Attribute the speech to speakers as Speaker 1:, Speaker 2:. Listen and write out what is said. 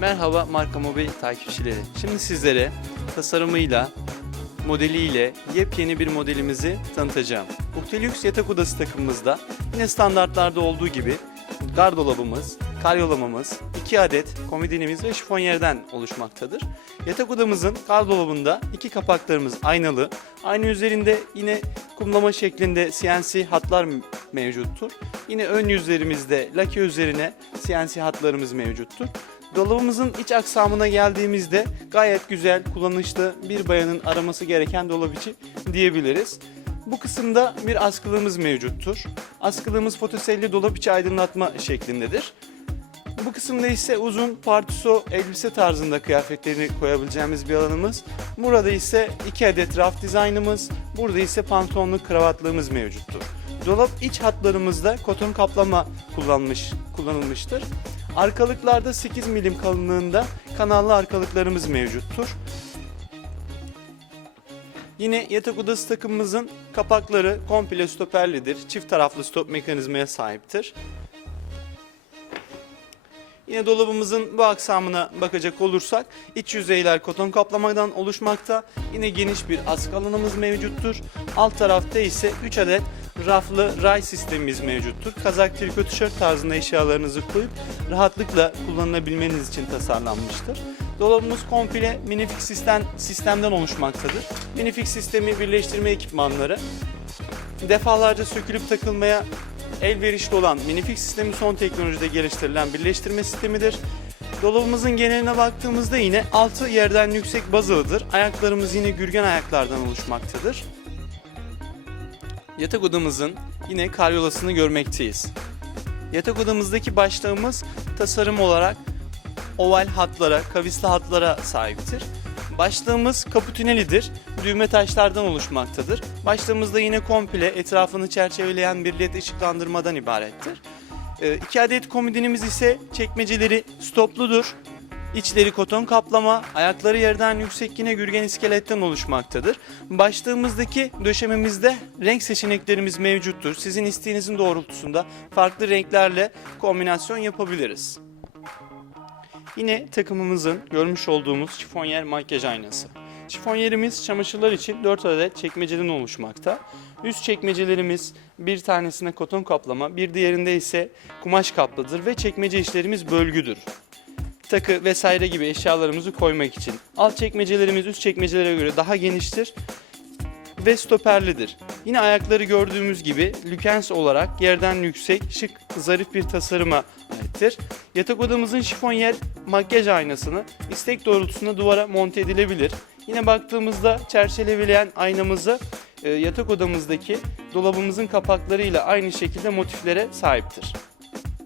Speaker 1: Merhaba Marka Mobil takipçileri. Şimdi sizlere tasarımıyla, modeliyle yepyeni bir modelimizi tanıtacağım. Uktelux yatak odası takımımızda yine standartlarda olduğu gibi gardolabımız, karyolamamız, 2 adet komodinimiz ve şifonyerden oluşmaktadır. Yatak odamızın gardolabında iki kapaklarımız aynalı. Aynı üzerinde yine kumlama şeklinde CNC hatlar mevcuttur. Yine ön yüzlerimizde lake üzerine CNC hatlarımız mevcuttur. Dolabımızın iç aksamına geldiğimizde gayet güzel, kullanışlı bir bayanın araması gereken dolap içi diyebiliriz. Bu kısımda bir askılığımız mevcuttur. Askılığımız fotoselli dolap içi aydınlatma şeklindedir. Bu kısımda ise uzun partiso elbise tarzında kıyafetlerini koyabileceğimiz bir alanımız. Burada ise iki adet raf dizaynımız, burada ise pantolonlu kravatlığımız mevcuttur. Dolap iç hatlarımızda koton kaplama kullanmış, kullanılmıştır. Arkalıklarda 8 milim kalınlığında kanallı arkalıklarımız mevcuttur. Yine yatak odası takımımızın kapakları komple stoperlidir. Çift taraflı stop mekanizmaya sahiptir. Yine dolabımızın bu aksamına bakacak olursak iç yüzeyler koton kaplamadan oluşmakta. Yine geniş bir askı alanımız mevcuttur. Alt tarafta ise 3 adet raflı ray sistemimiz mevcuttur. Kazak, triko, tişört tarzında eşyalarınızı koyup rahatlıkla kullanabilmeniz için tasarlanmıştır. Dolabımız komple minifix sistem, sistemden oluşmaktadır. Minifix sistemi birleştirme ekipmanları defalarca sökülüp takılmaya elverişli olan minifix sistemi son teknolojide geliştirilen birleştirme sistemidir. Dolabımızın geneline baktığımızda yine altı yerden yüksek bazılıdır. Ayaklarımız yine gürgen ayaklardan oluşmaktadır. Yatak odamızın yine karyolasını görmekteyiz. Yatak odamızdaki başlığımız tasarım olarak oval hatlara, kavisli hatlara sahiptir. Başlığımız kapı tünelidir. Düğme taşlardan oluşmaktadır. Başlığımızda yine komple etrafını çerçeveleyen bir led ışıklandırmadan ibarettir. Ee, iki adet komodinimiz ise çekmeceleri stopludur. İçleri koton kaplama, ayakları yerden yüksek yine gürgen iskeletten oluşmaktadır. Başlığımızdaki döşememizde renk seçeneklerimiz mevcuttur. Sizin isteğinizin doğrultusunda farklı renklerle kombinasyon yapabiliriz. Yine takımımızın görmüş olduğumuz şifonyer makyaj aynası. Şifonyerimiz çamaşırlar için 4 adet çekmeceden oluşmakta. Üst çekmecelerimiz bir tanesine koton kaplama, bir diğerinde ise kumaş kaplıdır ve çekmece işlerimiz bölgüdür. Takı vesaire gibi eşyalarımızı koymak için. Alt çekmecelerimiz üst çekmecelere göre daha geniştir ve stoperlidir. Yine ayakları gördüğümüz gibi lükens olarak yerden yüksek, şık, zarif bir tasarıma aittir. Yatak odamızın şifonyer makyaj aynasını istek doğrultusunda duvara monte edilebilir. Yine baktığımızda çerçeveleyen aynamızı e, yatak odamızdaki dolabımızın kapaklarıyla aynı şekilde motiflere sahiptir.